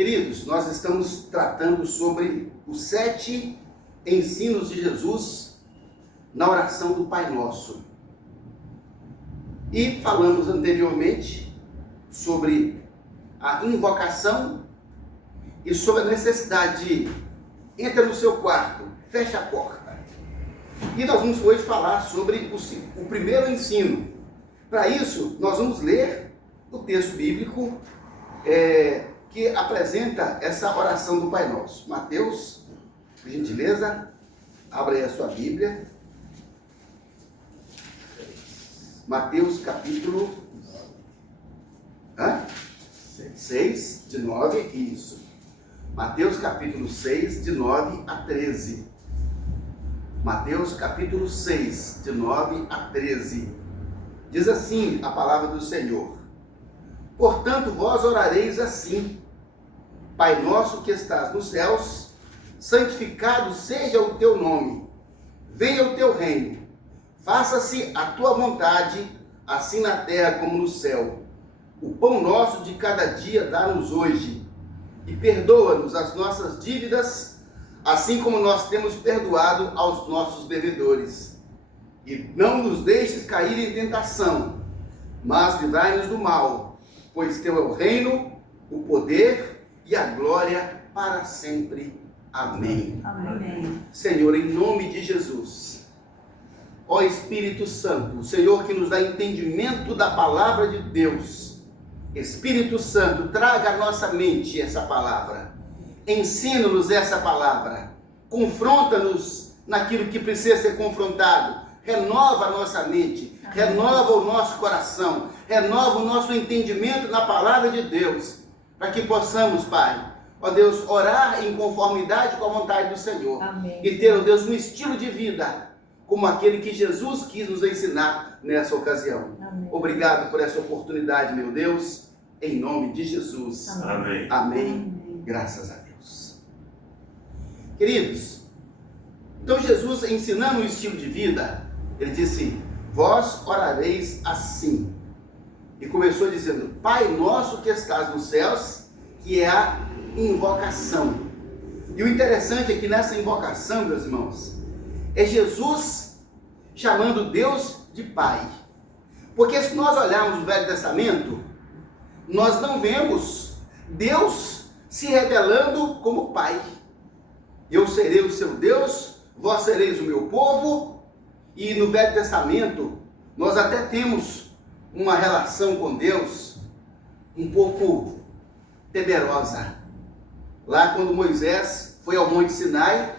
Queridos, nós estamos tratando sobre os 7 ensinos de Jesus na oração do Pai Nosso. E falamos anteriormente sobre a invocação e sobre a necessidade de entra no seu quarto, fecha a porta. E nós vamos hoje falar sobre o primeiro ensino. Para isso, nós vamos ler o texto bíblico que apresenta essa oração do Pai Nosso. Mateus, por gentileza, abra aí a sua Bíblia. Mateus capítulo 6, de 9, isso. Mateus capítulo 6, de 9 a 13. Mateus capítulo 6, de 9 a 13. Diz assim a palavra do Senhor: portanto, vós orareis assim: Pai nosso que estás nos céus, santificado seja o teu nome. Venha o teu reino. Faça-se a tua vontade, assim na terra como no céu. O pão nosso de cada dia dá-nos hoje. E perdoa-nos as nossas dívidas, assim como nós temos perdoado aos nossos devedores. E não nos deixes cair em tentação, mas livrai-nos do mal, pois teu é o reino, o poder e a glória para sempre. Amém. Amém. Senhor, em nome de Jesus, ó Espírito Santo, o Senhor que nos dá entendimento da palavra de Deus, Espírito Santo, traga à nossa mente essa palavra, ensina-nos essa palavra, confronta-nos naquilo que precisa ser confrontado, renova a nossa mente, renova o nosso coração, renova o nosso entendimento na palavra de Deus, para que possamos, Pai, ó Deus, orar em conformidade com a vontade do Senhor. Amém. E ter, ó Deus, um estilo de vida como aquele que Jesus quis nos ensinar nessa ocasião. Amém. Obrigado por essa oportunidade, meu Deus, em nome de Jesus. Amém. Amém. Amém. Graças a Deus. Queridos, então Jesus, ensinando um estilo de vida, ele disse: vós orareis assim. E começou dizendo: Pai nosso que estás nos céus, que é a invocação. E o interessante é que nessa invocação, meus irmãos, é Jesus chamando Deus de Pai. Porque se nós olharmos o Velho Testamento, nós não vemos Deus se revelando como Pai. Eu serei o seu Deus, vós sereis o meu povo. E no Velho Testamento, nós até temos uma relação com Deus um pouco temerosa. Lá quando Moisés foi ao Monte Sinai,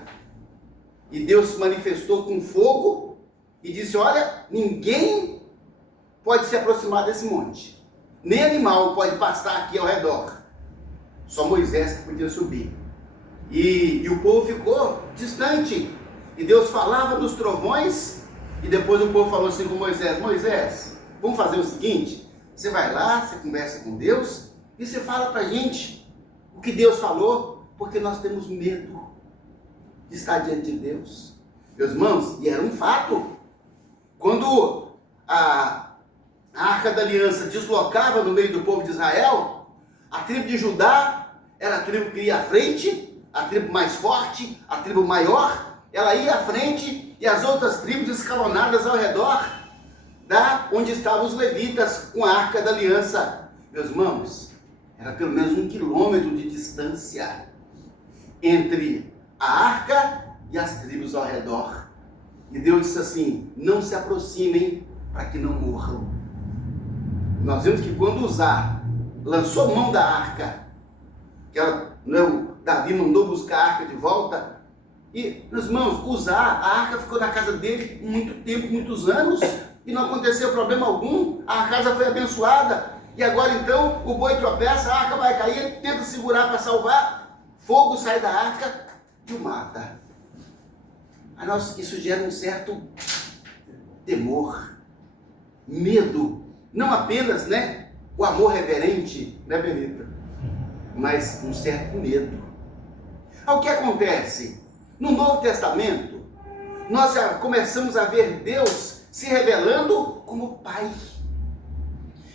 e Deus se manifestou com fogo, e disse: olha, ninguém pode se aproximar desse monte. Nem animal pode passar aqui ao redor. Só Moisés que podia subir. E o povo ficou distante. E Deus falava dos trovões. E depois o povo falou assim com Moisés: Moisés, vamos fazer o seguinte. Você vai lá, você conversa com Deus. E você fala pra gente o que Deus falou. Porque nós temos medo de estar diante de Deus. Meus irmãos, e era um fato. Quando a Arca da Aliança deslocava no meio do povo de Israel, a tribo de Judá era a tribo que ia à frente, a tribo mais forte, a tribo maior, ela ia à frente, e as outras tribos escalonadas ao redor, onde estavam os levitas com a Arca da Aliança. Meus irmãos, era pelo menos 1 quilômetro de distância entre a arca e as tribos ao redor. E Deus disse assim: não se aproximem para que não morram. Nós vemos que quando Uzá lançou mão da arca, Davi mandou buscar a arca de volta, e, meus irmãos, Uzá, a arca ficou na casa dele muito tempo, muitos anos, e não aconteceu problema algum, a casa foi abençoada, e agora então o boi tropeça, a arca vai cair, tenta segurar para salvar, fogo sai da arca e o mata. Isso gera um certo temor, medo, não apenas, o amor reverente, Benita? Mas um certo medo. O que acontece? No Novo Testamento, nós já começamos a ver Deus se revelando como Pai.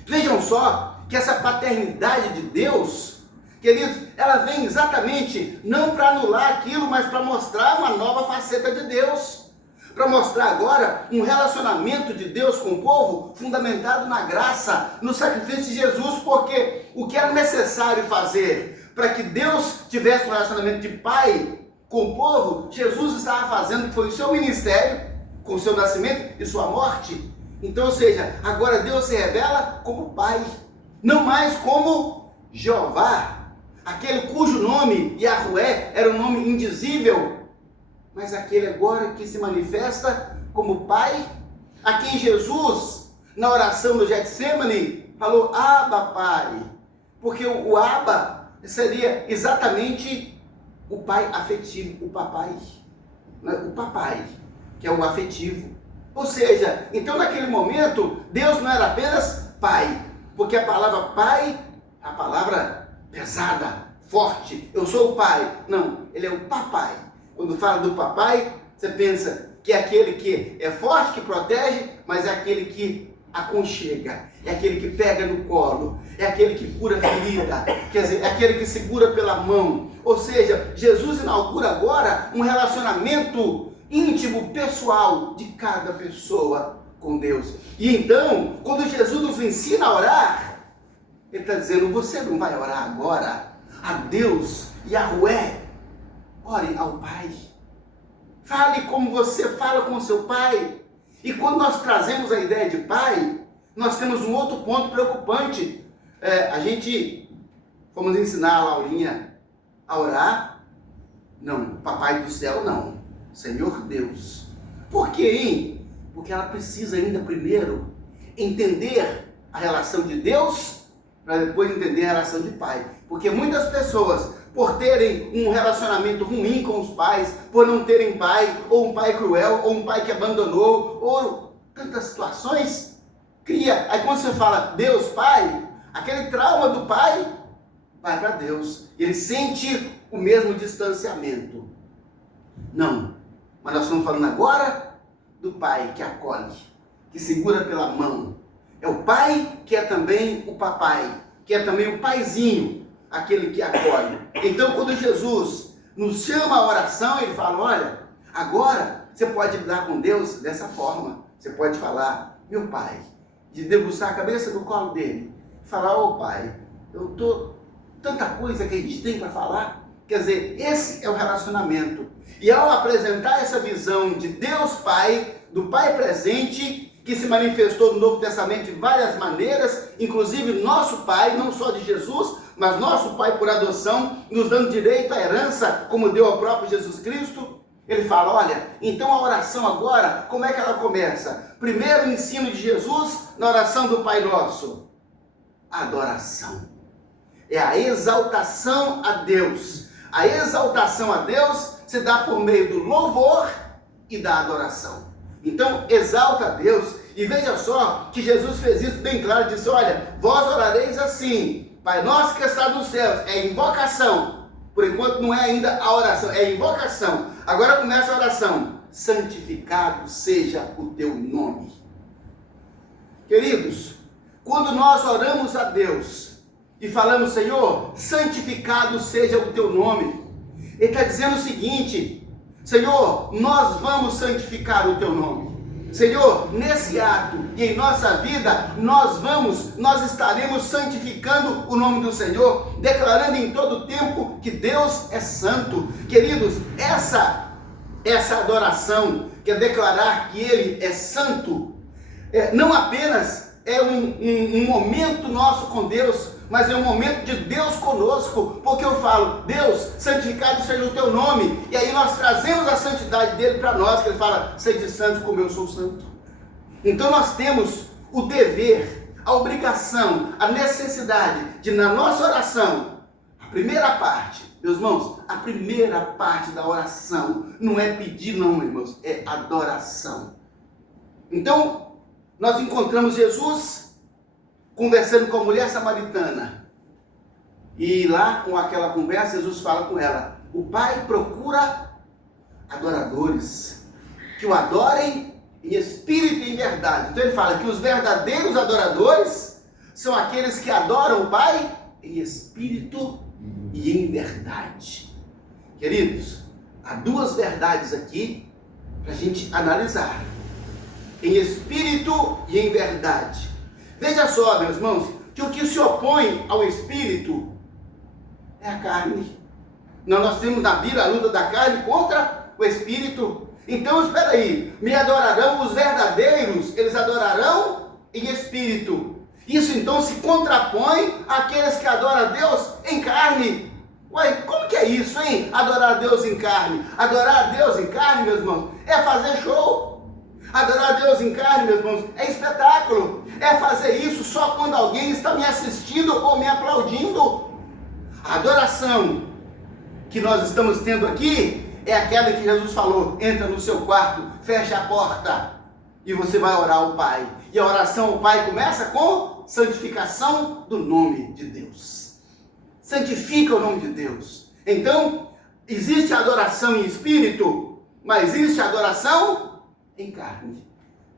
Vejam só que essa paternidade de Deus, queridos, ela vem exatamente não para anular aquilo, mas para mostrar uma nova faceta de Deus. Para mostrar agora um relacionamento de Deus com o povo fundamentado na graça, no sacrifício de Jesus, porque o que era necessário fazer para que Deus tivesse um relacionamento de pai com o povo, Jesus estava fazendo, que foi o seu ministério, com o seu nascimento e sua morte. Então, ou seja, agora Deus se revela como pai, não mais como Jeová, aquele cujo nome, Yahvé, era um nome indizível, mas aquele agora que se manifesta como pai, a quem Jesus, na oração do Getsemane, falou, Abba, Pai, porque o Abba seria exatamente o pai afetivo, o papai, que é o afetivo. Ou seja, então naquele momento, Deus não era apenas pai, porque a palavra pai, a palavra pesada, forte, eu sou o pai. Não, ele é o papai. Quando fala do papai, você pensa que é aquele que é forte, que protege, mas é aquele que aconchega, é aquele que pega no colo, é aquele que cura a ferida, quer dizer, é aquele que segura pela mão. Ou seja, Jesus inaugura agora um relacionamento íntimo, pessoal de cada pessoa com Deus. E então, quando Jesus nos ensina a orar, ele está dizendo, você não vai orar agora a Deus, Yahvé, ore ao Pai. Fale como você fala com o seu Pai. E quando nós trazemos a ideia de Pai, nós temos um outro ponto preocupante. A gente, vamos ensinar a Laurinha a orar? Não, Papai do Céu não. Senhor Deus. Por quê, hein? Porque ela precisa ainda primeiro entender a relação de Deus, para depois entender a relação de Pai. Porque muitas pessoas, por terem um relacionamento ruim com os pais, por não terem pai, ou um pai cruel, ou um pai que abandonou, ou tantas situações, cria. Aí quando você fala Deus Pai, aquele trauma do pai vai para Deus. Ele sente o mesmo distanciamento. Não, mas nós estamos falando agora do pai que acolhe, que segura pela mão. É o pai que é também o papai, que é também o paizinho, aquele que acolhe. Então, quando Jesus nos chama a oração, ele fala, olha, agora você pode lidar com Deus dessa forma. Você pode falar, meu pai, de debruçar a cabeça no colo dele, falar, ô pai, eu tô tanta coisa que a gente tem para falar. Quer dizer, esse é o relacionamento. E ao apresentar essa visão de Deus Pai, do Pai presente, que se manifestou no Novo Testamento de várias maneiras, inclusive nosso Pai, não só de Jesus, mas nosso Pai por adoção, nos dando direito à herança, como deu ao próprio Jesus Cristo. Ele fala, olha, então a oração agora, como é que ela começa? Primeiro o ensino de Jesus na oração do Pai Nosso. Adoração. É a exaltação a Deus. A exaltação a Deus se dá por meio do louvor e da adoração. Então, exalta a Deus. E veja só que Jesus fez isso bem claro. Disse, olha, vós orareis assim, Pai nosso que está nos céus. É invocação. Por enquanto não é ainda a oração, é invocação. Agora começa a oração. Santificado seja o teu nome. Queridos, quando nós oramos a Deus e falamos, Senhor, santificado seja o teu nome, Ele está dizendo o seguinte, Senhor, nós vamos santificar o teu nome. Senhor, nesse ato e em nossa vida, nós estaremos santificando o nome do Senhor, declarando em todo tempo que Deus é santo. Queridos, essa adoração, que é declarar que Ele é santo, não apenas é um momento nosso com Deus, mas é um momento de Deus conosco, porque eu falo, Deus, santificado seja o teu nome, e aí nós trazemos a santidade dele para nós, que ele fala, sede santo como eu sou santo. Então nós temos o dever, a obrigação, a necessidade de, na nossa oração, a primeira parte, meus irmãos, a primeira parte da oração, não é pedir não, irmãos, é adoração. Então, nós encontramos Jesus conversando com a mulher samaritana. E lá, com aquela conversa, Jesus fala com ela, o Pai procura adoradores, que o adorem em espírito e em verdade. Então ele fala que os verdadeiros adoradores são aqueles que adoram o Pai em espírito e em verdade. Queridos, há duas verdades aqui para a gente analisar. Em espírito e em verdade. Veja só, meus irmãos, que o que se opõe ao espírito é a carne. Nós temos na Bíblia a luta da carne contra o espírito. Então, espera aí, me adorarão os verdadeiros, eles adorarão em espírito. Isso então se contrapõe àqueles que adoram a Deus em carne. Ué, como que é isso, hein? Adorar a Deus em carne. Adorar a Deus em carne, meus irmãos, é fazer show. Adorar a Deus em carne, meus irmãos, é espetáculo. É fazer isso só quando alguém está me assistindo ou me aplaudindo. A adoração que nós estamos tendo aqui é aquela que Jesus falou: entra no seu quarto, fecha a porta e você vai orar ao Pai. E a oração ao Pai começa com santificação do nome de Deus. Santifica o nome de Deus. Então, existe a adoração em espírito, mas existe a adoração em carne.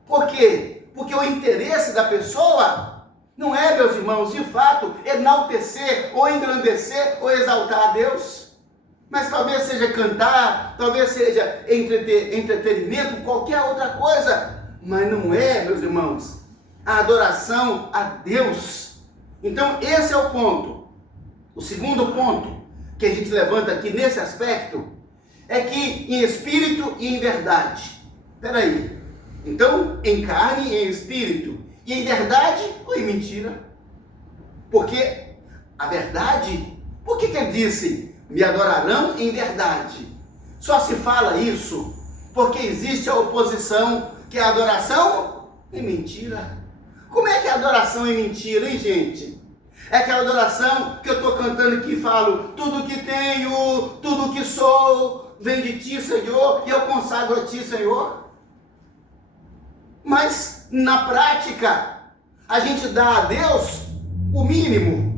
Por quê? Porque o interesse da pessoa não é, meus irmãos, de fato, enaltecer, ou engrandecer, ou exaltar a Deus. Mas talvez seja cantar, talvez seja entretenimento, qualquer outra coisa. Mas não é, meus irmãos, a adoração a Deus. Então, esse é o ponto. O segundo ponto que a gente levanta aqui nesse aspecto é que em espírito e em verdade. Espera aí. Então, em carne e em espírito. E em verdade ou em mentira? Porque a verdade, por que ele disse, me adorarão em verdade? Só se fala isso porque existe a oposição, que é a adoração em mentira. Como é que é a adoração em mentira, hein, gente? É aquela adoração que eu estou cantando aqui e falo, tudo que tenho, tudo que sou, vem de ti, Senhor, e eu consagro a ti, Senhor. Mas, na prática, a gente dá a Deus o mínimo.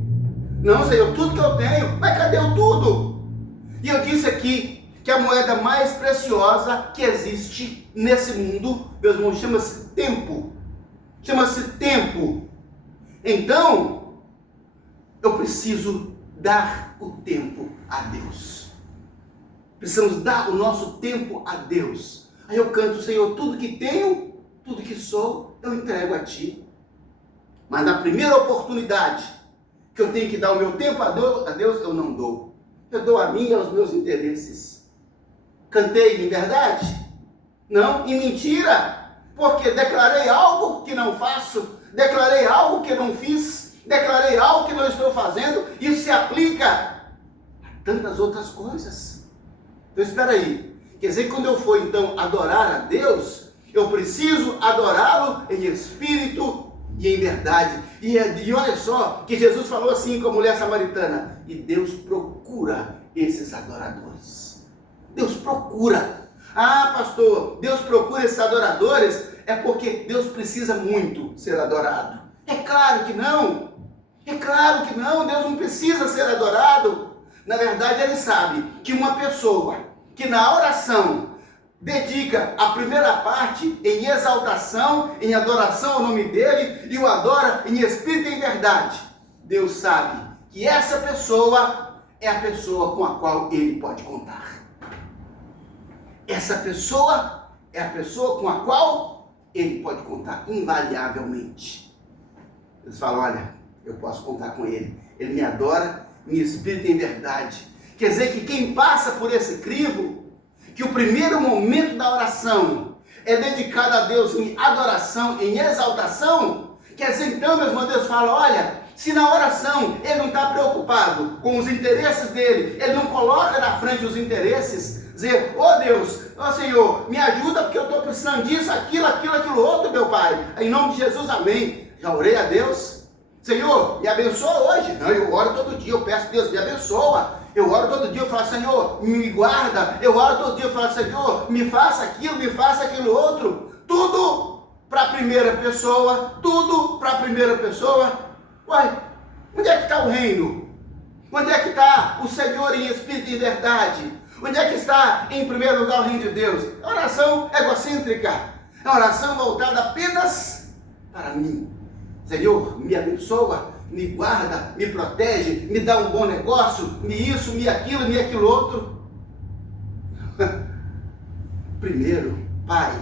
Não, Senhor, tudo que eu tenho, mas cadê o tudo? E eu disse aqui que a moeda mais preciosa que existe nesse mundo, meus irmãos, chama-se tempo. Chama-se tempo. Então, eu preciso dar o tempo a Deus. Precisamos dar o nosso tempo a Deus. Aí eu canto, Senhor, tudo que tenho, tudo que sou, eu entrego a Ti. Mas na primeira oportunidade que eu tenho que dar o meu tempo a Deus, eu não dou. Eu dou a mim e aos meus interesses. Cantei em verdade? Não, em mentira. Porque declarei algo que não faço, declarei algo que não fiz, declarei algo que não estou fazendo. Isso se aplica a tantas outras coisas. Então espera aí. Quer dizer que quando eu for então adorar a Deus, eu preciso adorá-lo em espírito e em verdade. E olha só que Jesus falou assim com a mulher samaritana: e Deus procura esses adoradores. Deus procura. Ah, pastor, Deus procura esses adoradores, é porque Deus precisa muito ser adorado. É claro que não. É claro que não, Deus não precisa ser adorado. Na verdade, Ele sabe que uma pessoa que na oração dedica a primeira parte em exaltação, em adoração ao nome dEle, e o adora em espírito e em verdade, Deus sabe que essa pessoa é a pessoa com a qual Ele pode contar. Essa pessoa é a pessoa com a qual Ele pode contar, invariavelmente. Eles falam, olha, eu posso contar com Ele. Ele me adora em espírito e em verdade. Quer dizer que quem passa por esse crivo, que o primeiro momento da oração é dedicado a Deus em adoração, em exaltação, quer dizer então, meus irmãos, Deus fala, olha, se na oração ele não está preocupado com os interesses dele, ele não coloca na frente os interesses, dizer, Deus, Senhor, me ajuda porque eu estou precisando disso, aquilo outro, meu Pai, em nome de Jesus, amém. Já orei a Deus, Senhor, me abençoa hoje. Não, eu oro todo dia, eu peço, Deus, me abençoa. Eu oro todo dia, eu falo, Senhor, me guarda. Eu oro todo dia, eu falo, Senhor, me faça aquilo outro. Tudo para a primeira pessoa, tudo para a primeira pessoa. Uai, onde é que está o reino? Onde é que está o Senhor em espírito e em verdade? Onde é que está, em primeiro lugar, o reino de Deus? É uma oração egocêntrica. É uma oração voltada apenas para mim. Senhor, me abençoa, me guarda, me protege, me dá um bom negócio, me isso, me aquilo outro. Primeiro, Pai,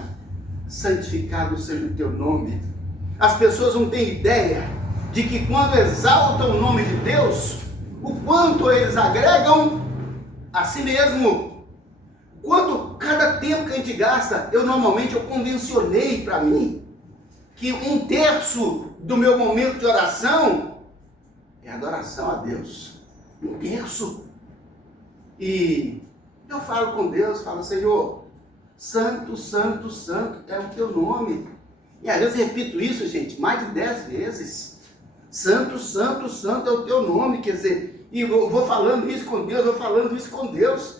santificado seja o teu nome. As pessoas não têm ideia de que quando exaltam o nome de Deus, o quanto eles agregam a si mesmo. Quanto cada tempo que a gente gasta, eu convencionei para mim que 1/3 do meu momento de oração é adoração a Deus. 1/3. E eu falo com Deus, falo, Senhor, santo, santo, santo é o teu nome. E às vezes repito isso, gente, mais de 10 vezes. Santo, santo, santo é o teu nome. Quer dizer, e eu vou falando isso com Deus, vou falando isso com Deus.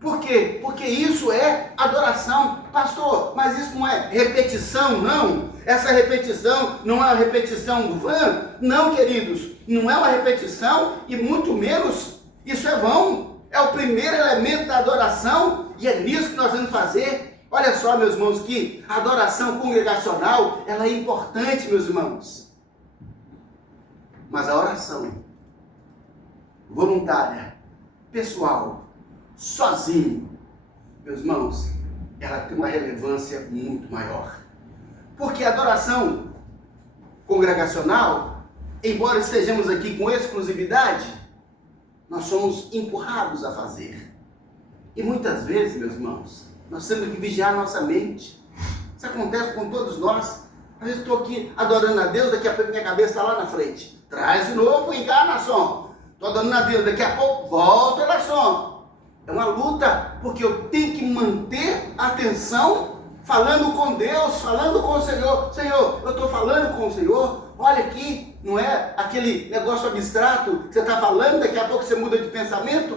Por quê? Porque isso é adoração. Pastor, mas isso não é repetição, não? Essa repetição não é uma repetição vã? Não, queridos, não é uma repetição e muito menos isso é vão. É o primeiro elemento da adoração e é nisso que nós vamos fazer. Olha só, meus irmãos, que a adoração congregacional, ela é importante, meus irmãos. Mas a oração voluntária, pessoal, sozinho, meus irmãos, ela tem uma relevância muito maior. Porque a adoração congregacional, embora estejamos aqui com exclusividade, nós somos empurrados a fazer. E muitas vezes, meus irmãos, nós temos que vigiar nossa mente. Isso acontece com todos nós. Às vezes estou aqui adorando a Deus, daqui a pouco minha cabeça está lá na frente. Traz de novo, encarna som. Estou adorando a Deus, daqui a pouco volta na som. É uma luta, porque eu tenho que manter a atenção, falando com Deus, falando com o Senhor. Senhor, eu estou falando com o Senhor. Olha aqui, não é aquele negócio abstrato que você está falando, daqui a pouco você muda de pensamento.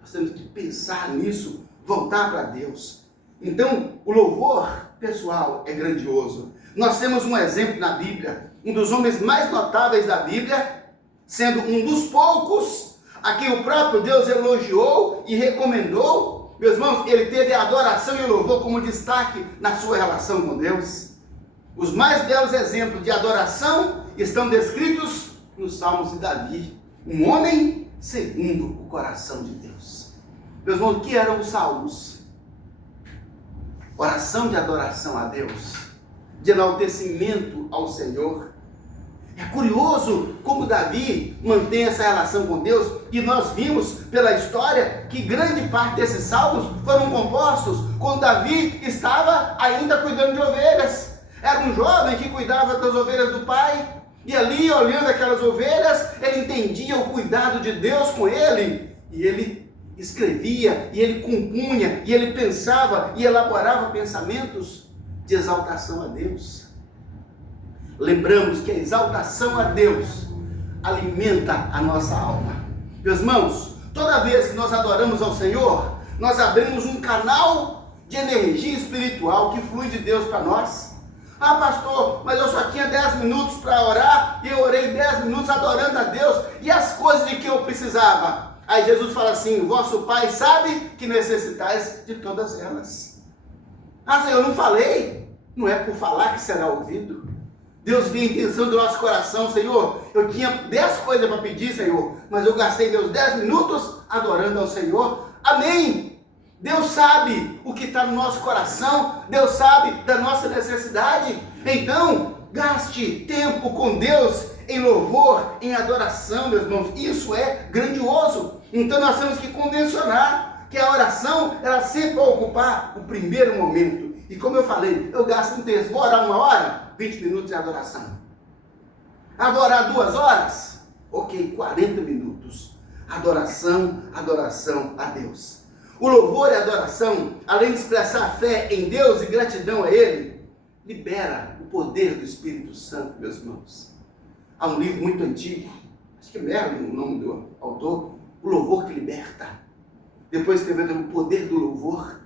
Nós temos que pensar nisso, voltar para Deus. Então, o louvor pessoal é grandioso. Nós temos um exemplo na Bíblia, um dos homens mais notáveis da Bíblia, sendo um dos poucos a quem o próprio Deus elogiou e recomendou. Meus irmãos, ele teve a adoração e o louvor como destaque na sua relação com Deus. Os mais belos exemplos de adoração estão descritos nos Salmos de Davi, um homem segundo o coração de Deus. Meus irmãos, o que eram os Salmos? Oração de adoração a Deus, de enaltecimento ao Senhor. É curioso como Davi mantém essa relação com Deus, e nós vimos pela história que grande parte desses salmos foram compostos quando Davi estava ainda cuidando de ovelhas. Era um jovem que cuidava das ovelhas do pai, e ali, olhando aquelas ovelhas, ele entendia o cuidado de Deus com ele, e ele escrevia, e ele compunha, e ele pensava, e elaborava pensamentos de exaltação a Deus. Lembramos que a exaltação a Deus alimenta a nossa alma. Meus irmãos, toda vez que nós adoramos ao Senhor, nós abrimos um canal de energia espiritual que flui de Deus para nós. Ah, pastor, mas eu só tinha 10 minutos para orar, e eu orei 10 minutos adorando a Deus, e as coisas de que eu precisava? Aí Jesus fala assim: vosso Pai sabe que necessitais de todas elas. Ah, Senhor, eu não falei. Não é por falar que será ouvido. Deus vê a intenção do nosso coração. Senhor, eu tinha 10 coisas para pedir, Senhor, mas eu gastei meus 10 minutos adorando ao Senhor. Amém. Deus sabe o que está no nosso coração, Deus sabe da nossa necessidade. Então, gaste tempo com Deus em louvor, em adoração, meus irmãos. Isso é grandioso. Então nós temos que convencionar que a oração, ela sempre vai ocupar o primeiro momento. E como eu falei, eu gasto um terço. Vou orar 1 hora, 20 minutos de adoração. Ah, vou orar 2 horas? Ok, 40 minutos. Adoração, adoração a Deus. O louvor e a adoração, além de expressar fé em Deus e gratidão a Ele, libera o poder do Espírito Santo, meus irmãos. Há um livro muito antigo, acho que é Merlin o nome do autor, O Louvor que Liberta. Depois escreveu O Poder do Louvor,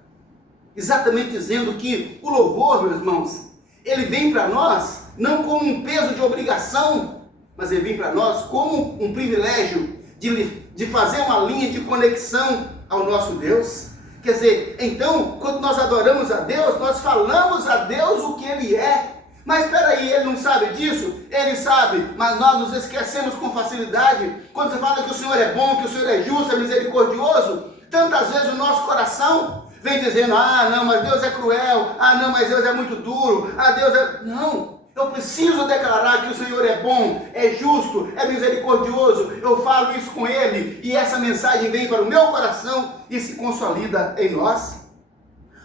exatamente dizendo que o louvor, meus irmãos, ele vem para nós não como um peso de obrigação, mas ele vem para nós como um privilégio de fazer uma linha de conexão ao nosso Deus. Quer dizer, então, quando nós adoramos a Deus, nós falamos a Deus o que Ele é. Mas espera aí, ele não sabe disso? Ele sabe, mas nós nos esquecemos com facilidade. Quando você fala que o Senhor é bom, que o Senhor é justo, é misericordioso, tantas vezes o nosso coração vem dizendo, ah não, mas Deus é cruel, ah não, mas Deus é muito duro, ah Deus é... Não, eu preciso declarar que o Senhor é bom, é justo, é misericordioso. Eu falo isso com Ele e essa mensagem vem para o meu coração e se consolida em nós.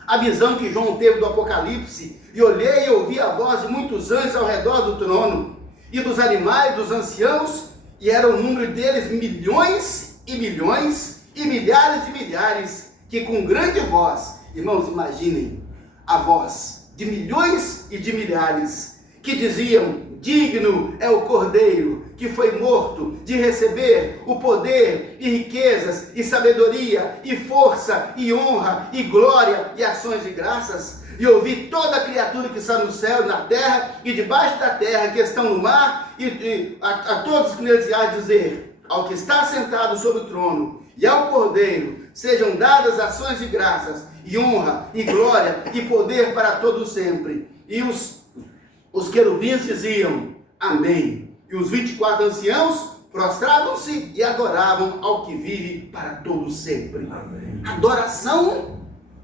A visão que João teve do Apocalipse, e olhei e ouvi a voz de muitos anjos ao redor do trono, e dos animais, dos anciãos, e era o número deles milhões e milhões, e milhares de milhares, que com grande voz, irmãos, imaginem, a voz de milhões e de milhares, que diziam, digno é o Cordeiro, que foi morto, de receber o poder e riquezas, e sabedoria, e força, e honra, e glória, e ações de graças. E ouvi toda a criatura que está no céu, na terra, e debaixo da terra, que estão no mar, e a todos que neles há dizer, ao que está sentado sobre o trono, e ao Cordeiro, sejam dadas ações de graças, e honra, e glória, e poder para todos sempre. E os querubins diziam, amém. E os 24 anciãos prostravam-se e adoravam ao que vive para todos sempre. Amém. Adoração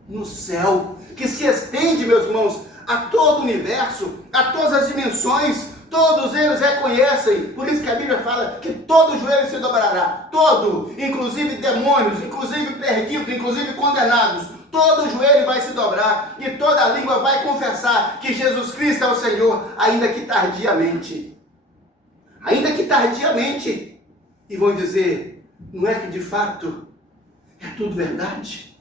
no céu, que se estende, meus irmãos, a todo o universo, a todas as dimensões. Todos eles reconhecem, por isso que a Bíblia fala que todo joelho se dobrará, todo, inclusive demônios, inclusive perdidos, inclusive condenados, todo joelho vai se dobrar e toda língua vai confessar que Jesus Cristo é o Senhor, ainda que tardiamente. Ainda que tardiamente. E vão dizer, não é que de fato é tudo verdade?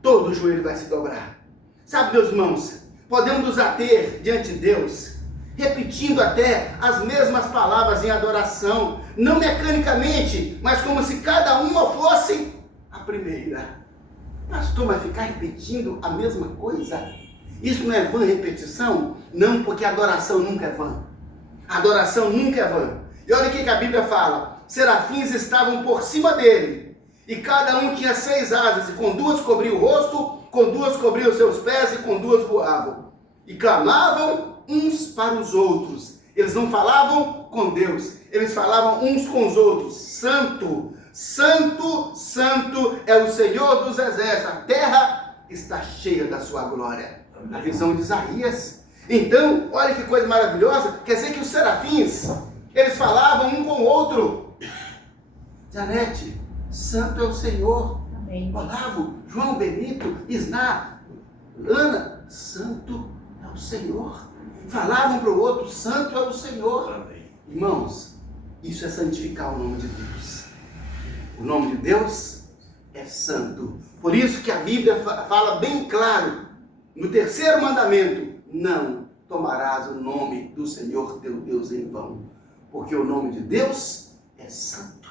Todo joelho vai se dobrar. Sabe, meus irmãos, podemos nos ater diante de Deus, repetindo até as mesmas palavras em adoração, não mecanicamente, mas como se cada uma fosse a primeira. Pastor, vai ficar repetindo a mesma coisa? Isso não é vã repetição? Não, porque a adoração nunca é vã. A adoração nunca é vã. E olha o que a Bíblia fala. Serafins estavam por cima dele, e cada um tinha 6 asas, e com 2 cobria o rosto, com 2 cobria os seus pés, e com 2 voavam. E clamavam uns para os outros. Eles não falavam com Deus, eles falavam uns com os outros. Santo, santo, santo é o Senhor dos exércitos. A terra está cheia da sua glória. A visão de Isaías. Então, olha que coisa maravilhosa. Quer dizer que os serafins, eles falavam um com o outro. Janete, santo é o Senhor. Amém. Olavo, João, Benito, Isná, Ana, santo é o Senhor. Falavam para o outro, santo é o Senhor. Amém. Irmãos, isso é santificar o nome de Deus. O nome de Deus é santo. Por isso que a Bíblia fala bem claro, no 3º mandamento, não tomarás o nome do Senhor teu Deus em vão, porque o nome de Deus é santo.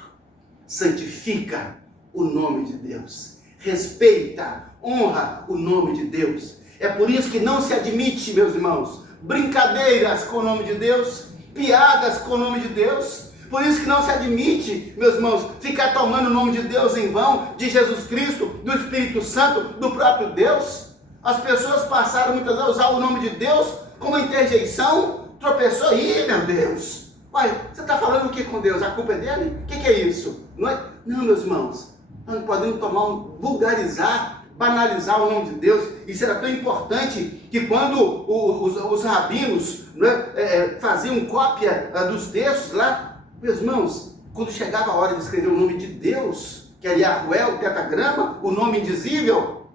Santifica o nome de Deus, respeita, honra o nome de Deus. É por isso que não se admite, meus irmãos, brincadeiras com o nome de Deus, piadas com o nome de Deus. Por isso que não se admite, meus irmãos, ficar tomando o nome de Deus em vão, de Jesus Cristo, do Espírito Santo, do próprio Deus. As pessoas passaram muitas vezes a usar o nome de Deus como interjeição, tropeçou aí, meu Deus. Uai, você está falando o que com Deus? A culpa é dele? O que é isso? Não, meus irmãos, nós não podemos vulgarizar, banalizar o nome de Deus. Isso era tão importante que quando os rabinos faziam cópia dos textos lá, meus irmãos, quando chegava a hora de escrever o nome de Deus, que é Yahvé, o tetragrama, o nome indizível,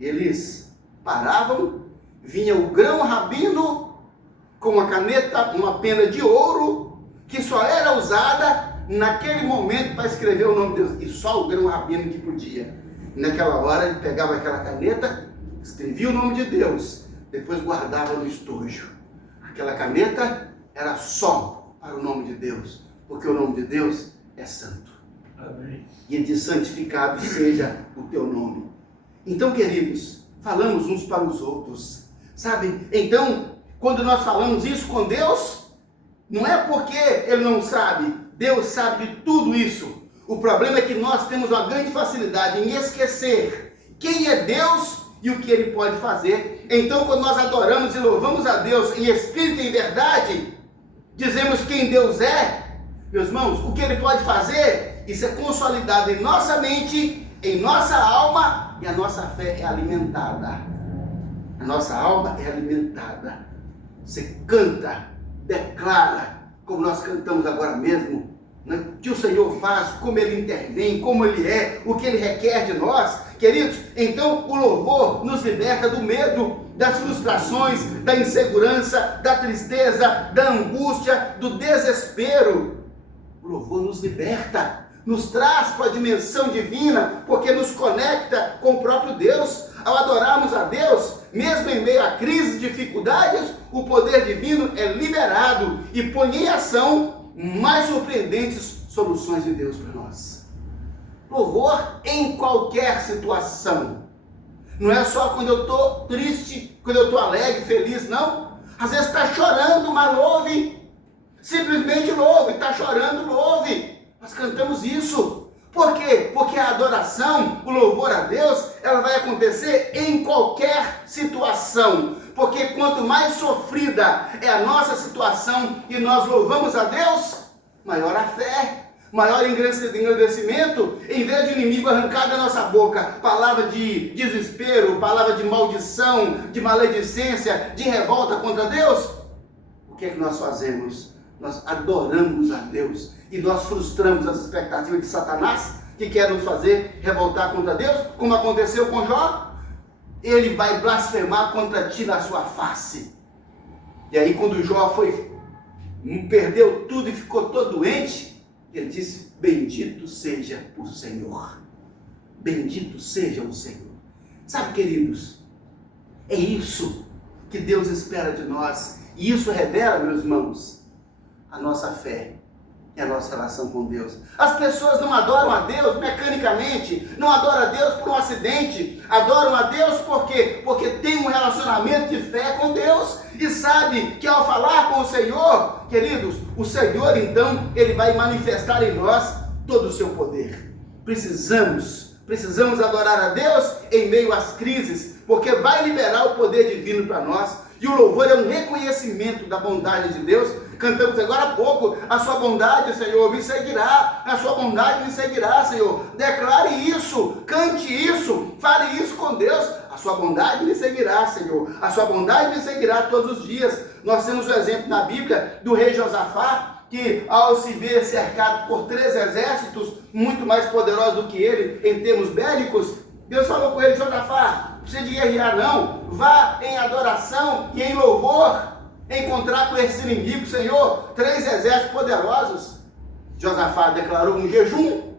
eles paravam, vinha o grão-rabino com uma caneta, uma pena de ouro, que só era usada naquele momento para escrever o nome de Deus, e só o grão-rabino que podia. Naquela hora ele pegava aquela caneta, escrevia o nome de Deus, depois guardava no estojo. Aquela caneta era só para o nome de Deus, porque o nome de Deus é santo. Amém. E ele diz, santificado seja o teu nome. Então, queridos, falamos uns para os outros, sabe? Então, quando nós falamos isso com Deus, não é porque Ele não sabe, Deus sabe de tudo isso. O problema é que nós temos uma grande facilidade em esquecer quem é Deus e o que Ele pode fazer. Então, quando nós adoramos e louvamos a Deus em espírito e em verdade, dizemos quem Deus é, meus irmãos, o que Ele pode fazer, isso é consolidado em nossa mente, em nossa alma, e a nossa fé é alimentada. A nossa alma é alimentada. Você canta, declara, como nós cantamos agora mesmo, né? Que o Senhor faz, como Ele intervém, como Ele é, o que Ele requer de nós, queridos. Então o louvor nos liberta do medo, das frustrações, da insegurança, da tristeza, da angústia, do desespero. O louvor nos liberta, nos traz para a dimensão divina, porque nos conecta com o próprio Deus. Ao adorarmos a Deus, mesmo em meio a crises e dificuldades, o poder divino é liberado e põe em ação mais surpreendentes soluções de Deus para nós. Louvor em qualquer situação. Não é só quando eu estou triste, quando eu estou alegre, feliz, não. Às vezes está chorando, mas louve. Simplesmente louve. Está chorando, louve. Nós cantamos isso. Por quê? Porque a adoração, o louvor a Deus, ela vai acontecer em qualquer situação. Porque quanto mais sofrida é a nossa situação e nós louvamos a Deus, maior a fé, maior engrandecimento. Em vez de inimigo arrancar da nossa boca palavra de desespero, palavra de maldição, de maledicência, de revolta contra Deus, o que é que nós fazemos? Nós adoramos a Deus e nós frustramos as expectativas de Satanás, que quer nos fazer revoltar contra Deus, como aconteceu com Jó. Ele vai blasfemar contra ti na sua face. E aí quando Jó perdeu tudo e ficou todo doente, ele disse: bendito seja o Senhor. Bendito seja o Senhor. Sabe, queridos, é isso que Deus espera de nós. E isso revela, meus irmãos, a nossa fé e a nossa relação com Deus. As pessoas não adoram a Deus mecanicamente, não adoram a Deus por um acidente, adoram a Deus por quê? Porque tem um relacionamento de fé com Deus e sabe que ao falar com o Senhor, queridos, o Senhor então, Ele vai manifestar em nós todo o seu poder. Precisamos adorar a Deus em meio às crises, porque vai liberar o poder divino para nós. E o louvor é um reconhecimento da bondade de Deus. Cantamos agora há pouco: a sua bondade, Senhor, me seguirá. A sua bondade me seguirá, Senhor. Declare isso, cante isso, fale isso com Deus. A sua bondade me seguirá, Senhor. A sua bondade me seguirá todos os dias. Nós temos o exemplo na Bíblia do rei Josafá, que ao se ver cercado por 3 exércitos, muito mais poderosos do que ele em termos bélicos, Deus falou com ele: Josafá, não precisa de guerrear não, vá em adoração e em louvor, encontrar com esses inimigos. Senhor, 3 exércitos poderosos. Josafá declarou um jejum,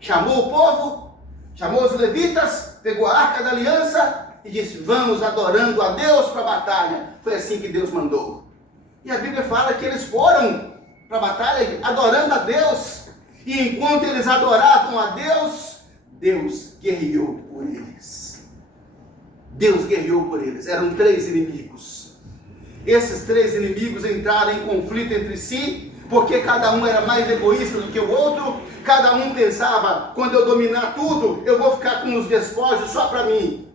chamou o povo, chamou os levitas, pegou a arca da aliança e disse: vamos adorando a Deus para a batalha. Foi assim que Deus mandou. E a Bíblia fala que eles foram para a batalha adorando a Deus. E enquanto eles adoravam a Deus, Deus guerreou por eles. Deus guerreou por eles. Eram 3 inimigos. Esses 3 inimigos entraram em conflito entre si, porque cada um era mais egoísta do que o outro. Cada um pensava: quando eu dominar tudo, eu vou ficar com os despojos só para mim.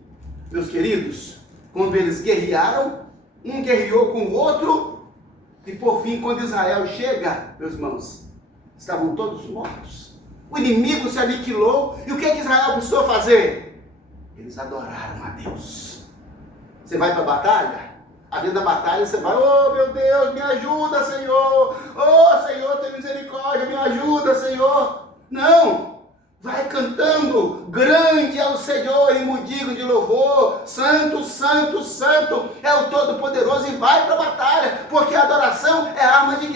Meus queridos, quando eles guerrearam, um guerreou com o outro, e por fim, quando Israel chega, meus irmãos, estavam todos mortos. O inimigo se aniquilou. E o que é que Israel precisou fazer? Eles adoraram a Deus. Você vai para a batalha? A vida da batalha você vai: oh meu Deus, me ajuda, Senhor. Oh Senhor, tem misericórdia, me ajuda, Senhor. Não. Vai cantando: grande é o Senhor, e mudigo de louvor, santo, santo, santo é o Todo-Poderoso, e vai para a batalha, porque a adoração é arma de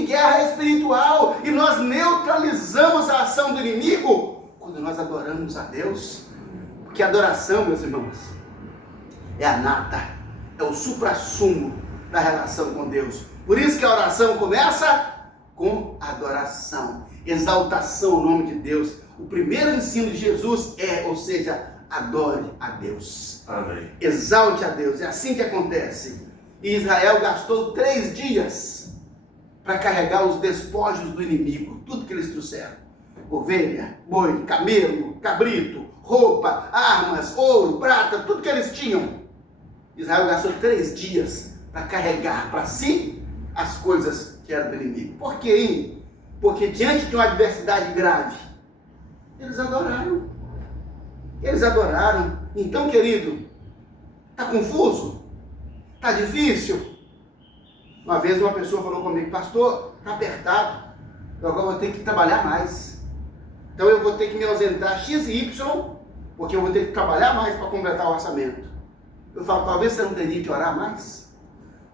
guerra espiritual, e nós neutralizamos a ação do inimigo quando nós adoramos a Deus. Porque a adoração, meus irmãos, é a nata, é o suprassumo da relação com Deus. Por isso que a oração começa com adoração, exaltação ao nome de Deus. O primeiro ensino de Jesus ou seja, adore a Deus. Amém. Exalte a Deus. É assim que acontece. E Israel gastou 3 dias para carregar os despojos do inimigo, tudo que eles trouxeram. Ovelha, boi, camelo, cabrito, roupa, armas, ouro, prata, tudo que eles tinham. Israel gastou 3 dias para carregar para si as coisas que eram do inimigo. Por quê, hein? Porque diante de uma adversidade grave, eles adoraram. Eles adoraram. Então, querido, está confuso? Está difícil? Uma vez uma pessoa falou comigo: pastor, está apertado, eu agora vou ter que trabalhar mais. Então eu vou ter que me ausentar X e Y, porque eu vou ter que trabalhar mais para completar o orçamento. Eu falo: talvez você não teria que orar mais?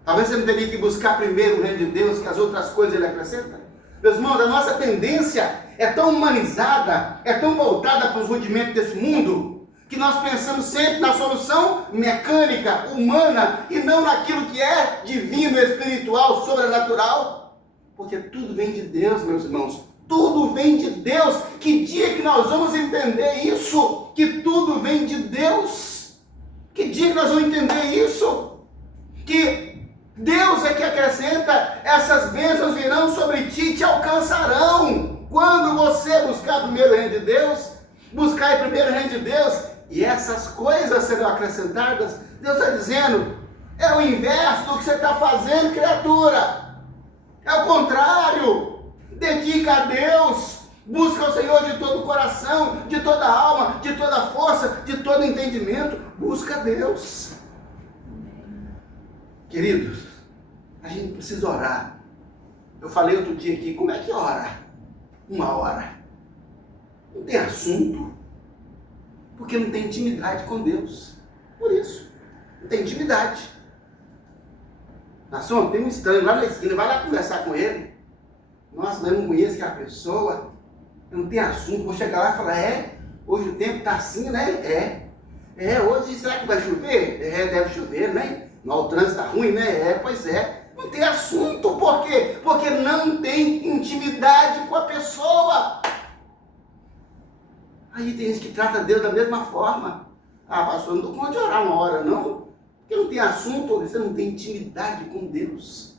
Talvez você não teria que buscar primeiro o reino de Deus, que as outras coisas Ele acrescenta? Meus irmãos, a nossa tendência é tão humanizada, é tão voltada para os rudimentos desse mundo, que nós pensamos sempre na solução mecânica, humana, e não naquilo que é divino, espiritual, sobrenatural. Porque tudo vem de Deus, meus irmãos. Tudo vem de Deus. Que dia que nós vamos entender isso? Que tudo vem de Deus. Que dia que nós vamos entender isso? Que Deus é que acrescenta, essas bênçãos virão sobre ti e te alcançarão. Quando você buscar primeiro o reino de Deus, buscar primeiro o reino de Deus, e essas coisas serão acrescentadas. Deus está dizendo, é o inverso do que você está fazendo, criatura. É o contrário. Dedica a Deus, busca o Senhor de todo o coração, de toda a alma, de toda a força, de todo o entendimento. Busca a Deus. Queridos, a gente precisa orar. Eu falei outro dia aqui, como é que ora? 1 hora. Não tem assunto, porque não tem intimidade com Deus. Por isso, não tem intimidade. Nação, tem um estranho lá na esquina, vai lá conversar com ele. Nossa, eu não conheço aquela pessoa, eu não tenho assunto, vou chegar lá e falar: hoje o tempo está assim, né? Hoje será que vai chover? Deve chover, né? Não, o trânsito está ruim, né? Pois é. Não tem assunto, por quê? Porque não tem intimidade com a pessoa. Aí tem gente que trata Deus da mesma forma. Ah, pastor, não dou conta de orar 1 hora, não. Porque não tem assunto, você não tem intimidade com Deus.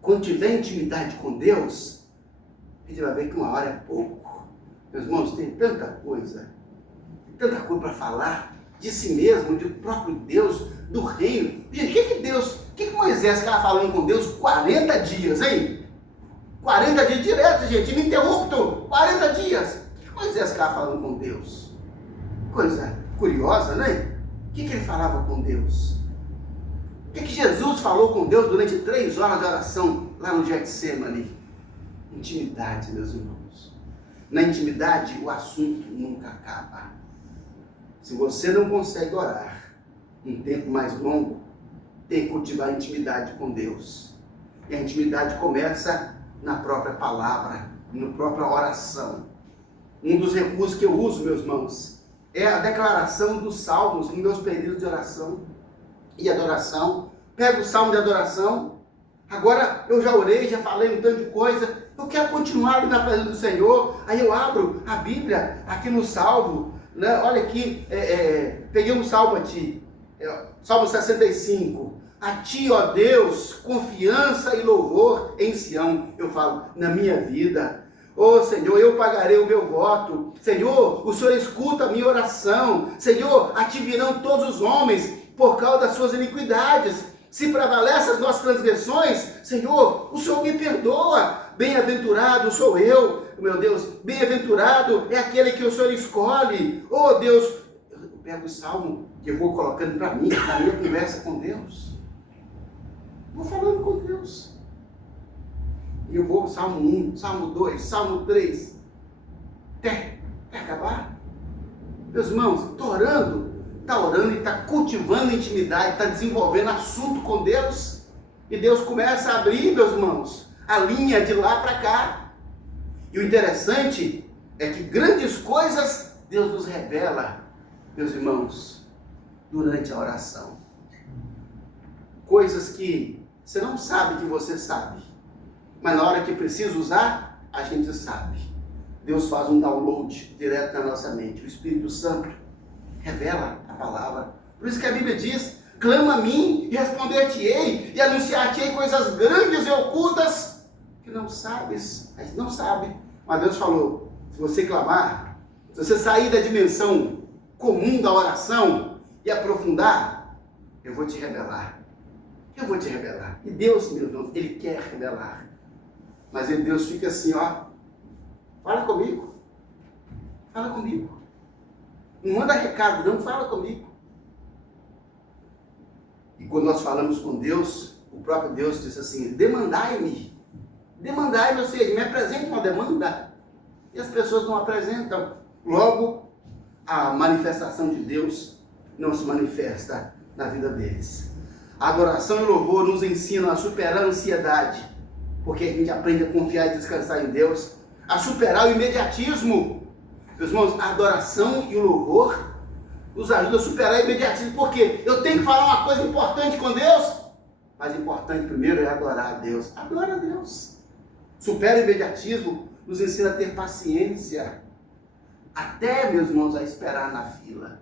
Quando tiver intimidade com Deus, a gente vai ver que 1 hora é pouco. Meus irmãos, tem tanta coisa para falar de si mesmo, do próprio Deus, do reino. Gente, o que Moisés estava falando com Deus 40 dias, hein? 40 dias direto, gente, ininterrupto, 40 dias. O que Moisés estava falando com Deus? Coisa curiosa, né? O que ele falava com Deus? O que Jesus falou com Deus durante 3 horas de oração lá no Getsemane? Intimidade, meus irmãos. Na intimidade, o assunto nunca acaba. Se você não consegue orar um tempo mais longo, tem que cultivar a intimidade com Deus. E a intimidade começa na própria palavra, na própria oração. Um dos recursos que eu uso, meus irmãos, é a declaração dos salmos nos meus períodos de oração e adoração. Pego o salmo de adoração. Agora eu já orei, já falei um tanto de coisa. Eu quero continuar ali na presença do Senhor. Aí eu abro a Bíblia aqui no salmo. Né? Olha aqui, peguei um salmo a ti. Salmo 65. A ti, ó Deus, confiança e louvor em Sião. Eu falo, na minha vida. Ô Senhor, eu pagarei o meu voto. Senhor, o Senhor escuta a minha oração. Senhor, a ti virão todos os homens por causa das suas iniquidades. Se prevalecem as nossas transgressões, Senhor, o Senhor me perdoa. Bem-aventurado sou eu, meu Deus. Bem-aventurado é aquele que o Senhor escolhe. Oh Deus, eu pego o salmo que eu vou colocando para mim, na minha conversa com Deus. Vou falando com Deus. E eu vou Salmo 1, Salmo 2, Salmo 3. Até acabar. Meus irmãos, está orando e está cultivando intimidade, está desenvolvendo assunto com Deus. E Deus começa a abrir, meus irmãos, a linha de lá para cá. E o interessante é que grandes coisas Deus nos revela, meus irmãos, durante a oração. Coisas que você não sabe que você sabe. Mas na hora que precisa usar, a gente sabe. Deus faz um download direto na nossa mente. O Espírito Santo revela a palavra. Por isso que a Bíblia diz: clama a mim e responder-te-ei e anunciar-te-ei coisas grandes e ocultas que não sabes. A gente não sabe. Mas Deus falou: se você clamar, se você sair da dimensão comum da oração e aprofundar, eu vou te revelar. Eu vou te revelar. E Deus, meu irmão, Ele quer revelar. Mas Deus fica assim, ó. Fala comigo. Fala comigo. Não manda recado, não, fala comigo. E quando nós falamos com Deus, o próprio Deus diz assim, demandai-me. Demandai-me, ou seja, me apresente uma demanda. E as pessoas não apresentam. Logo, a manifestação de Deus não se manifesta na vida deles. A adoração e o louvor nos ensinam a superar a ansiedade, porque a gente aprende a confiar e descansar em Deus, a superar o imediatismo. Meus irmãos, a adoração e o louvor nos ajudam a superar o imediatismo, porque eu tenho que falar uma coisa importante com Deus, mas importante primeiro é adorar a Deus. Adora a Deus. Supera o imediatismo, nos ensina a ter paciência, até, meus irmãos, a esperar na fila.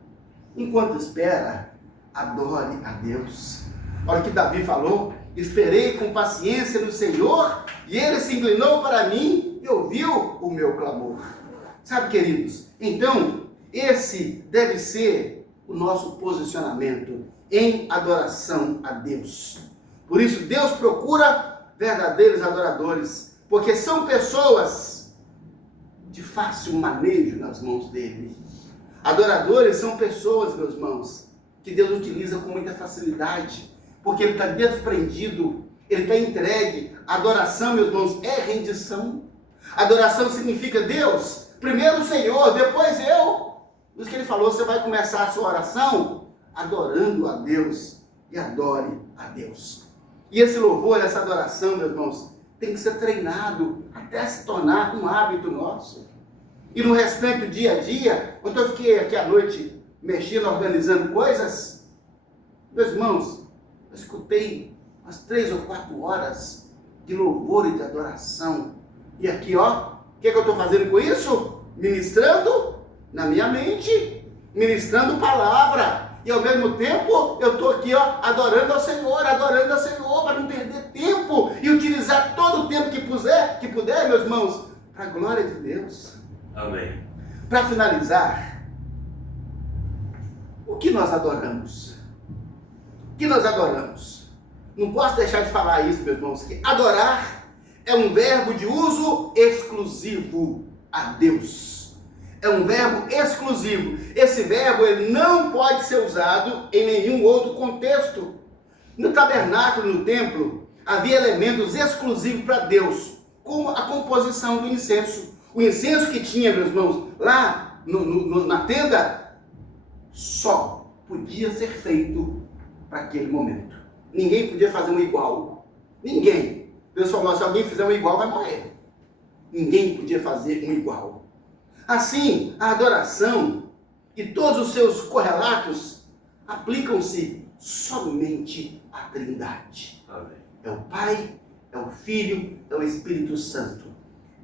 Enquanto espera, adore a Deus. Olha o que Davi falou, esperei com paciência no Senhor, e Ele se inclinou para mim e ouviu o meu clamor. Sabe, queridos, então, esse deve ser o nosso posicionamento em adoração a Deus. Por isso, Deus procura verdadeiros adoradores, porque são pessoas de fácil manejo nas mãos dele. Adoradores são pessoas, meus irmãos, que Deus utiliza com muita facilidade, porque ele está desprendido, ele está entregue. Adoração, meus irmãos, é rendição. Adoração significa Deus, primeiro o Senhor, depois eu. Por isso que ele falou, você vai começar a sua oração adorando a Deus, e adore a Deus. E esse louvor, essa adoração, meus irmãos, tem que ser treinado até se tornar um hábito nosso. E no restante do dia a dia, quando eu fiquei aqui à noite mexendo, organizando coisas, meus irmãos, eu escutei umas 3 ou 4 horas de louvor e de adoração. E aqui, ó, o que eu estou fazendo com isso? Ministrando na minha mente, ministrando palavra. E ao mesmo tempo, eu estou aqui, ó, adorando ao Senhor, para não perder tempo e utilizar todo o tempo que puder, meus irmãos, para a glória de Deus. Amém. Para finalizar, o que nós adoramos? O que nós adoramos? Não posso deixar de falar isso, meus irmãos, que adorar é um verbo de uso exclusivo a Deus. É um verbo exclusivo. Esse verbo ele não pode ser usado em nenhum outro contexto. No tabernáculo, no templo, havia elementos exclusivos para Deus, como a composição do incenso. O incenso que tinha, meus irmãos, lá na tenda, só podia ser feito para aquele momento. Ninguém podia fazer um igual. Ninguém. Deus falou, se alguém fizer um igual, vai morrer. Ninguém podia fazer um igual. Assim, a adoração e todos os seus correlatos aplicam-se somente à Trindade. Amém. É o Pai, é o Filho, é o Espírito Santo.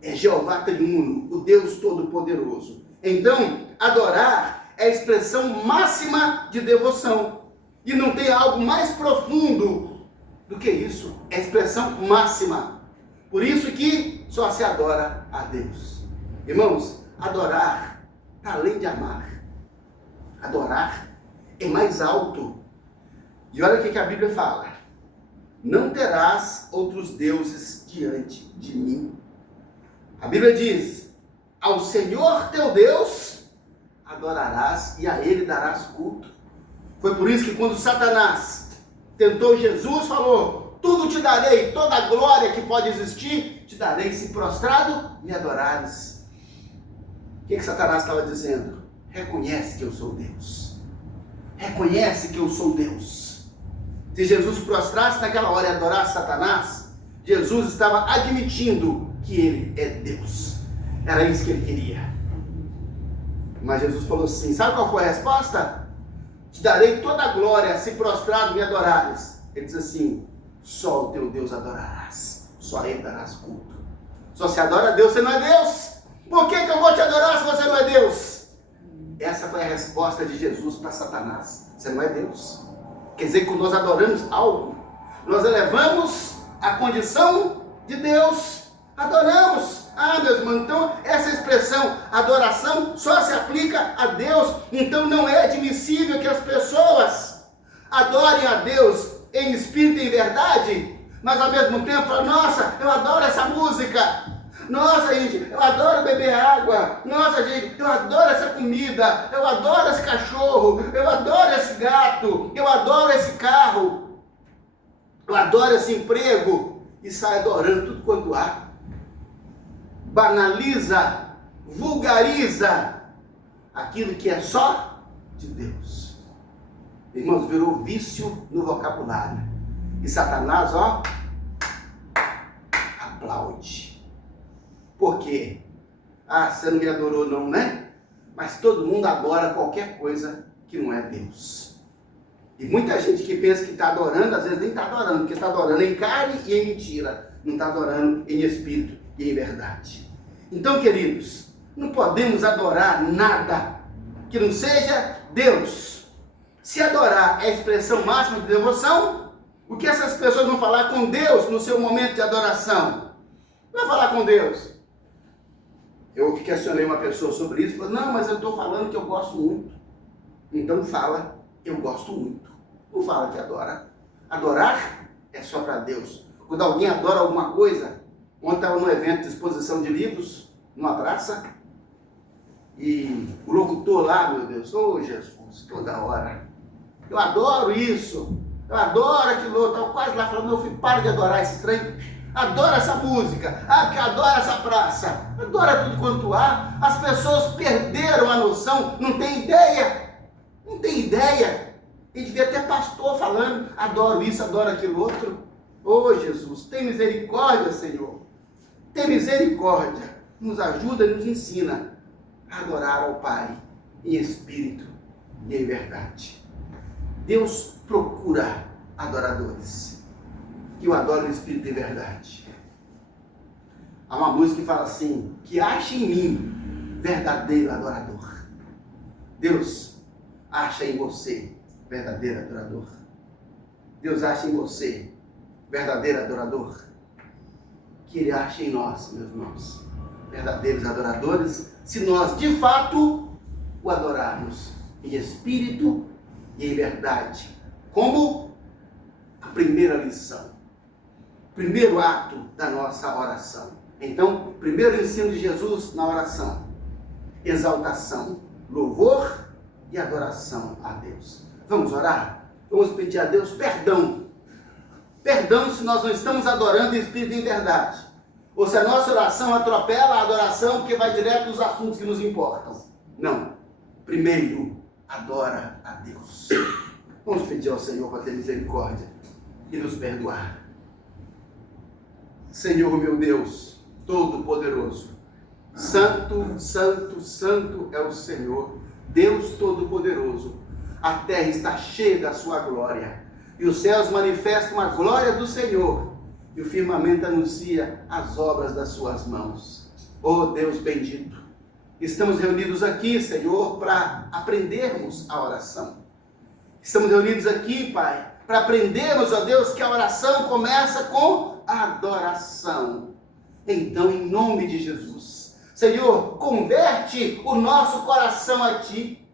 É Jeová Triuno, o Deus Todo-Poderoso. Então, adorar é a expressão máxima de devoção. E não tem algo mais profundo do que isso. É a expressão máxima. Por isso que só se adora a Deus. Irmãos, adorar está além de amar. Adorar é mais alto. E olha o que a Bíblia fala. Não terás outros deuses diante de mim. A Bíblia diz, ao Senhor teu Deus adorarás e a Ele darás culto. Foi por isso que quando Satanás tentou Jesus, falou, tudo te darei, toda a glória que pode existir, te darei se prostrado me adorares. O que Satanás estava dizendo? Reconhece que eu sou Deus. Reconhece que eu sou Deus. Se Jesus prostrasse naquela hora e adorasse Satanás, Jesus estava admitindo que ele é Deus. Era isso que ele queria. Mas Jesus falou assim, sabe qual foi a resposta? Te darei toda a glória se prostrado me adorares. Ele diz assim, só o teu Deus adorarás, só a Ele darás culto. Só se adora a Deus, você não é Deus. Por que eu vou te adorar se você não é Deus? Essa foi a resposta de Jesus para Satanás. Você não é Deus. Quer dizer que quando nós adoramos algo, nós elevamos a condição de Deus. Adoramos. Ah, meus irmãos, então essa expressão adoração só se aplica a Deus. Então não é admissível que as pessoas adorem a Deus em espírito e em verdade, mas ao mesmo tempo falam: nossa, eu adoro essa música. Nossa, gente, eu adoro beber água. Nossa, gente, eu adoro essa comida. Eu adoro esse cachorro. Eu adoro esse gato. Eu adoro esse carro. Eu adoro esse emprego. E sai adorando tudo quanto há. Banaliza, vulgariza aquilo que é só de Deus. Irmãos, virou vício no vocabulário. E Satanás, ó, aplaude. Por quê? Ah, você não me adorou não, né? Mas todo mundo adora qualquer coisa que não é Deus. E muita gente que pensa que está adorando, às vezes nem está adorando, porque está adorando em carne e em mentira. Não está adorando em espírito e em verdade. Então, queridos, não podemos adorar nada que não seja Deus. Se adorar é a expressão máxima de devoção, o que essas pessoas vão falar com Deus no seu momento de adoração? Vai falar com Deus. Eu questionei uma pessoa sobre isso, falou: não, mas eu estou falando que eu gosto muito. Então fala: eu gosto muito. Não fala que adora. Adorar é só para Deus. Quando alguém adora alguma coisa, ontem estava num evento de exposição de livros, numa praça, e o locutor lá, meu Deus, ô Jesus, toda hora, eu adoro isso, eu adoro aquilo outro, estava quase lá falando: meu filho, para de adorar esse trem. Adora essa música, que adora essa praça, adora tudo quanto há. As pessoas perderam a noção, não tem ideia. E devia ter pastor falando: adoro isso, adoro aquilo outro. Oh Jesus, tem misericórdia, Senhor, tem misericórdia, nos ajuda e nos ensina a adorar ao Pai em espírito e em verdade. Deus procura adoradores que o adoram em espírito e verdade. Há uma música que fala assim: que acha em mim verdadeiro adorador. Deus acha em você verdadeiro adorador. Deus acha em você verdadeiro adorador. Que Ele ache em nós, meus irmãos, verdadeiros adoradores, se nós de fato o adorarmos em espírito e em verdade, como a primeira lição, primeiro ato da nossa oração. Então, primeiro ensino de Jesus na oração: exaltação, louvor e adoração a Deus. Vamos orar? Vamos pedir a Deus perdão. Perdão se nós não estamos adorando em espírito e em verdade. Ou se a nossa oração atropela a adoração porque vai direto nos assuntos que nos importam. Não. Primeiro, adora a Deus. Vamos pedir ao Senhor para ter misericórdia e nos perdoar. Senhor meu Deus, Todo-Poderoso, Santo, Santo, Santo é o Senhor, Deus Todo-Poderoso. A terra está cheia da sua glória, e os céus manifestam a glória do Senhor, e o firmamento anuncia as obras das suas mãos. Oh Deus bendito, estamos reunidos aqui, Senhor, para aprendermos a oração. Estamos reunidos aqui, Pai, para aprendermos, ó Deus, que a oração começa com adoração. Então, em nome de Jesus, Senhor, converte o nosso coração a Ti.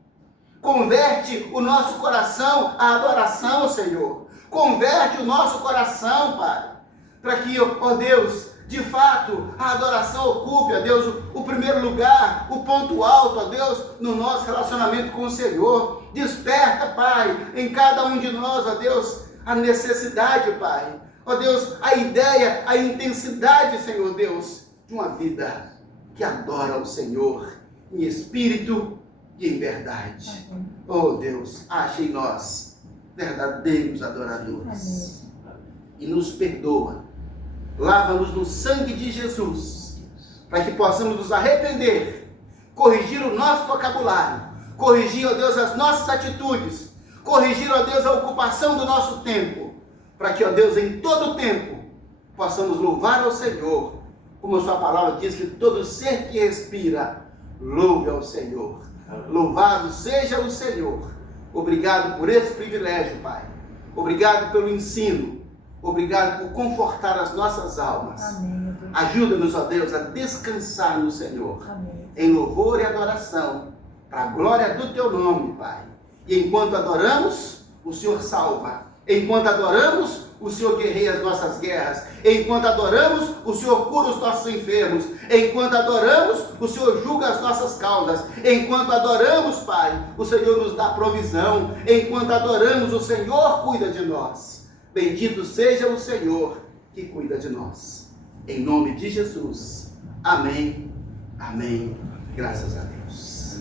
Converte o nosso coração à adoração, Senhor. Converte o nosso coração, Pai, para que, ó Deus, de fato, a adoração ocupe, ó Deus, o primeiro lugar, o ponto alto, ó Deus, no nosso relacionamento com o Senhor. Desperta, Pai, em cada um de nós, ó Deus, a necessidade, Pai, ó Deus, a ideia, a intensidade, Senhor Deus, de uma vida que adora o Senhor em espírito e em verdade. Oh Deus, ache em nós verdadeiros adoradores. E nos perdoa. Lava-nos no sangue de Jesus, para que possamos nos arrepender, corrigir o nosso vocabulário, corrigir, ó Deus, as nossas atitudes, corrigir, ó Deus, a ocupação do nosso tempo, para que, ó Deus, em todo tempo, possamos louvar ao Senhor, como a sua palavra diz, que todo ser que respira, louve ao Senhor. Louvado seja o Senhor. Obrigado por esse privilégio, Pai. Obrigado pelo ensino. Obrigado por confortar as nossas almas. Amém, Ajuda-nos, ó Deus, a descansar no Senhor, Amém. em louvor e adoração, para a glória do Teu nome, Pai. E enquanto adoramos, o Senhor salva. Enquanto adoramos, o Senhor guerreia as nossas guerras. Enquanto adoramos, o Senhor cura os nossos enfermos. Enquanto adoramos, o Senhor julga as nossas causas. Enquanto adoramos, Pai, o Senhor nos dá provisão. Enquanto adoramos, o Senhor cuida de nós. Bendito seja o Senhor que cuida de nós. Em nome de Jesus. Amém. Amém. Graças a Deus.